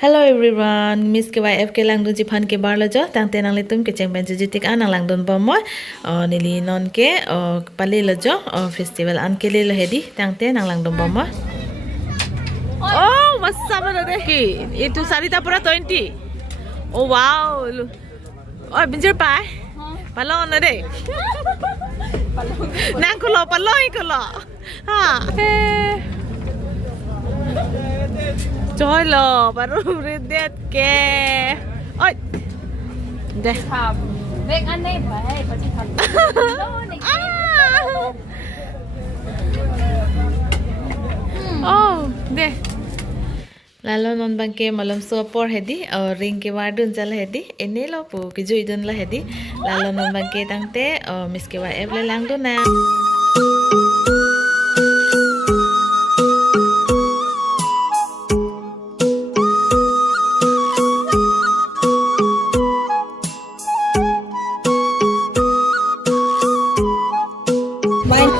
Hello everyone, Miss KYF ke lang dun jipan ke bar lo jo, tang tenang litum ke ceng benci jitik an nang lang dun bomoy, nili non ke pali lo jo, festival an ke li lo hedi, tang tenang lang dun bomoy. Oh, masa mana deh ki? Itu sarita pura 20. Oh wow, lu. Oh, binjir pai? Palong na deh. Nang kulo palong kulo. Ha. Trời lò, bà rùm rít đét kè. Ôi. Đây. Vek anh em phải có chỉ thành. Oh, đây. Lalo non bang ke malam so por hedi ring ke wadun jala hedi enelo pu ke juidun la hedi lalo non bang ke tangte miss ke wa evle lang do na.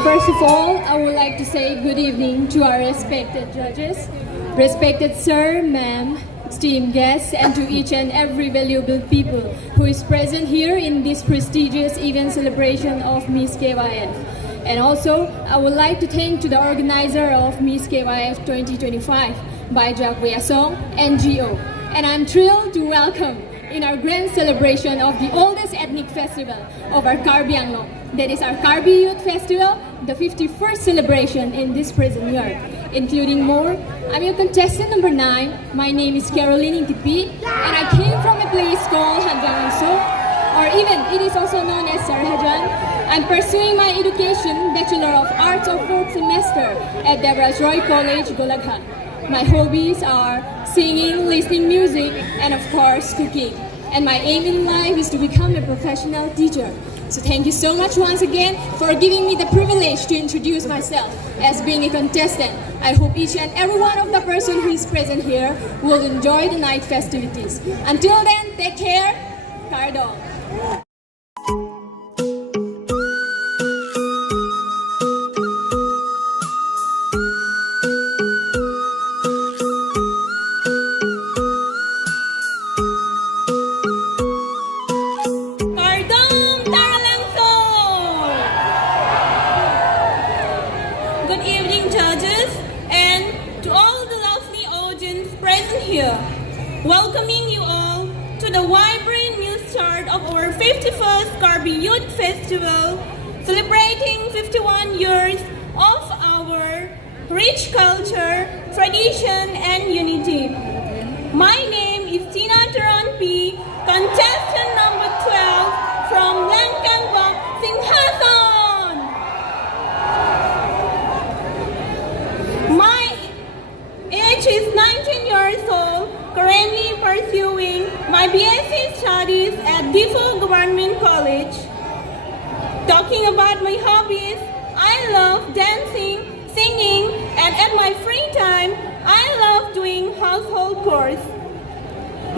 First of all, I would like to say good evening to our respected judges, respected sir, ma'am, esteemed guests, and to each and every valuable people who is present here in this prestigious event celebration of Miss KYF. And also, I would like to thank to the organizer of Miss KYF 2025 by Jack Song NGO. And I'm thrilled to welcome in our grand celebration of the oldest ethnic festival of our Karbi, that is our Karbi Youth Festival, the 51st celebration in this present year, including more. I'm your contestant number 9. My name is Killingpi, and I came from a place called Hajangso, or even it is also known as Sarhajan. I'm pursuing my education, Bachelor of Arts of 4th semester at Deborah Roy College, Golaghat. My hobbies are singing, listening music, and of course cooking. And my aim in life is to become a professional teacher. So thank you so much once again for giving me the privilege to introduce myself as being a contestant. I hope each and every one of the person who is present here will enjoy the night festivities. Until then, take care. Kardong. Good evening, judges, and to all the lovely audience present here. Welcoming you all to the vibrant new start of our 51st Karbi Youth Festival, celebrating 51 years of our rich culture, tradition, and unity. My name is Tina Taranpi, contestant number 12 from Langkangbak, Singhasan. My age is 19 years old, currently pursuing my BSc studies at Default Government College. Talking about my hobbies, I love dancing, singing, and at my free time, I love doing household chores.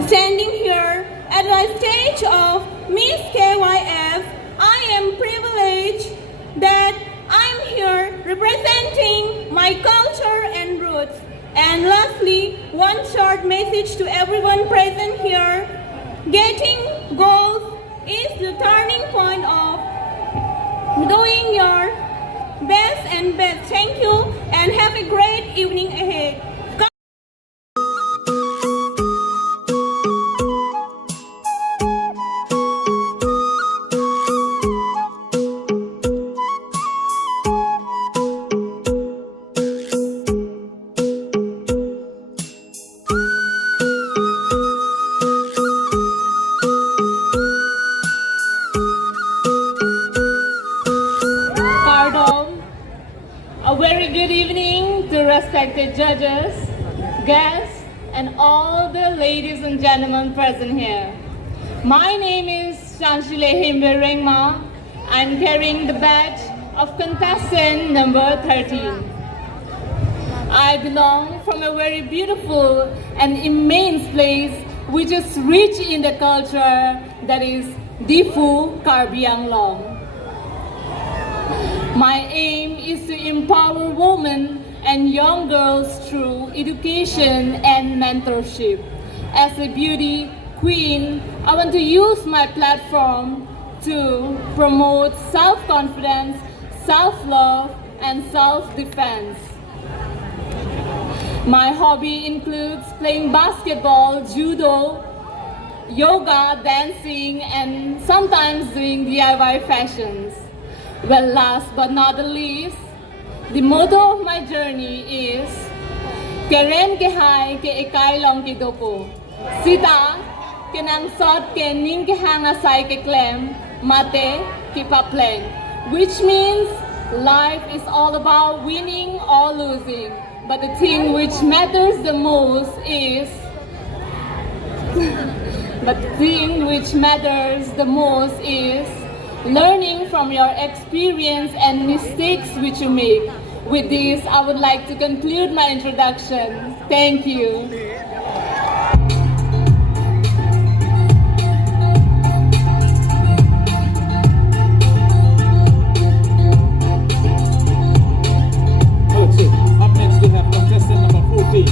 Standing here at the stage of Miss KYF, I am privileged that I'm here representing my culture and roots. And lastly, one short message to everyone present here. Getting goals is the turning point of doing your best and best. Thank you and have a great evening ahead. A very good evening to respected judges, guests, and all the ladies and gentlemen present here. My name is Shanshile Himbe Rengma. I'm carrying the badge of contestant number 13. I belong from a very beautiful and immense place which is rich in the culture, that is Difu Karbi Anglong. My aim is to empower women and young girls through education and mentorship. As a beauty queen, I want to use my platform to promote self-confidence, self-love, and self-defense. My hobby includes playing basketball, judo, yoga, dancing, and sometimes doing DIY fashions. Well, last but not the least, the motto of my journey is Keren ke hai ke ekai long ki doko. Sita ke nang sot ke ning ke hangasai ke klem mate ki papleng. Which means life is all about winning or losing. But the thing which matters the most is learning from your experience and mistakes which you make. With this, I would like to conclude my introduction. Thank you. Okay, up next we have contestant number 14.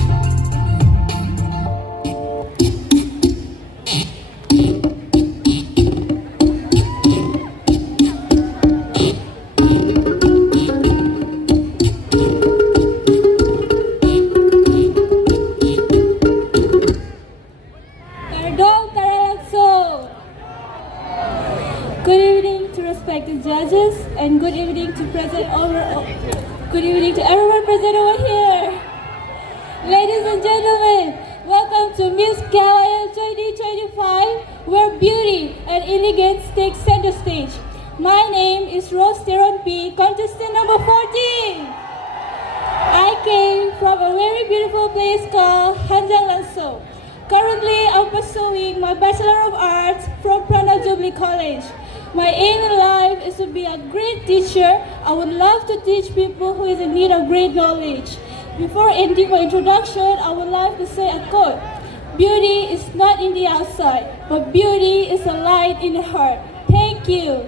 Good evening to respected judges and good evening to good evening to everyone present over here. Ladies and gentlemen, welcome to Miss KYF 2025, where beauty and elegance take center stage. My name is Killingpi, contestant number 14. I came from a very beautiful place called Hanjang Lanso. Currently, I'm pursuing my Bachelor of Arts from Prana Jubilee College. My aim in life is to be a great teacher. I would love to teach people who is in need of great knowledge. Before ending my introduction, I would like to say a quote. Beauty is not in the outside, but beauty is a light in the heart. Thank you.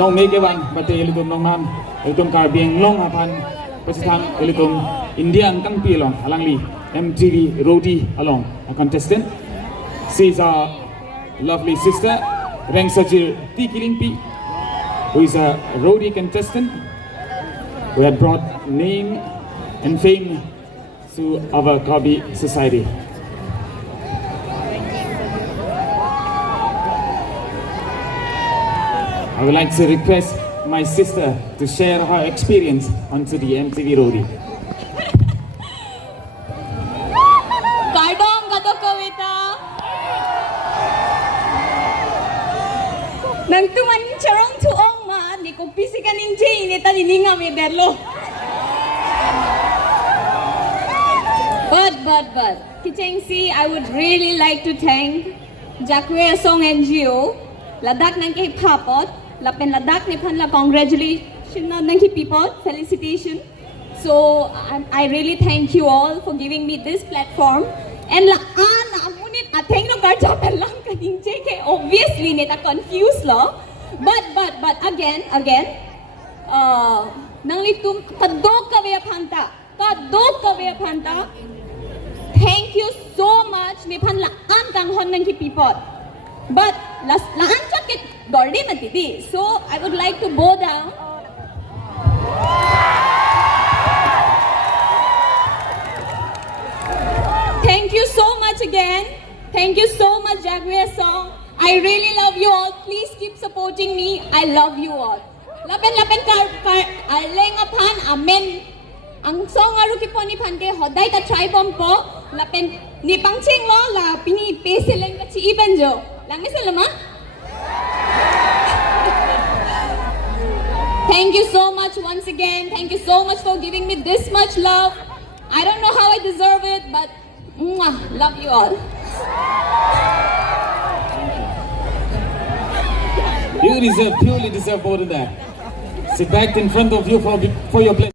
Long Megawan, Bate Elitum Longman, Elitum Karbi, Long Hapan, Pasitan, Elitum, Indian Killingpi along, Alangli, MTV, Roadies along, a contestant. She's our lovely sister, Rengsajir Killingpi, who is a roadie contestant who had brought name and fame to our Karbi society. I would like to request my sister to share her experience onto the MTV Roadie. Kardong kato kawita. Nang tuman charong tuong ma ni kung pisikanin jay ni tanininga mi berlo. But Kichengsi, I would really like to thank Jakwe Song NGO, Ladak nang kay Papot, Lapen Ladak ni pan la congratulations nang kay people, felicitation. So I really thank you all for giving me this platform. And laan amunit ateng no garjapan lang kaning JK obviously nita confused lo. But again nang litum kadok kawe phanta. Thank you so much ni pan laan kang hon nang ki people. But laan chot ke gordi matiti. So I would like to bow down. Thank you so much again. Thank you so much, Jagwe Song. I really love you all. Please keep supporting me. I love you all. Lapen aleng apan amen. Ang song aru ki po ni pande hoday ta try bomb po. Lapen ni pangching lo la pini peseleng ka chi ibenjo. Lang lama. Thank you so much once again. Thank you so much for giving me this much love. I don't know how I deserve it, but love you all. You purely deserve more than that. Sit back in front of you for your place.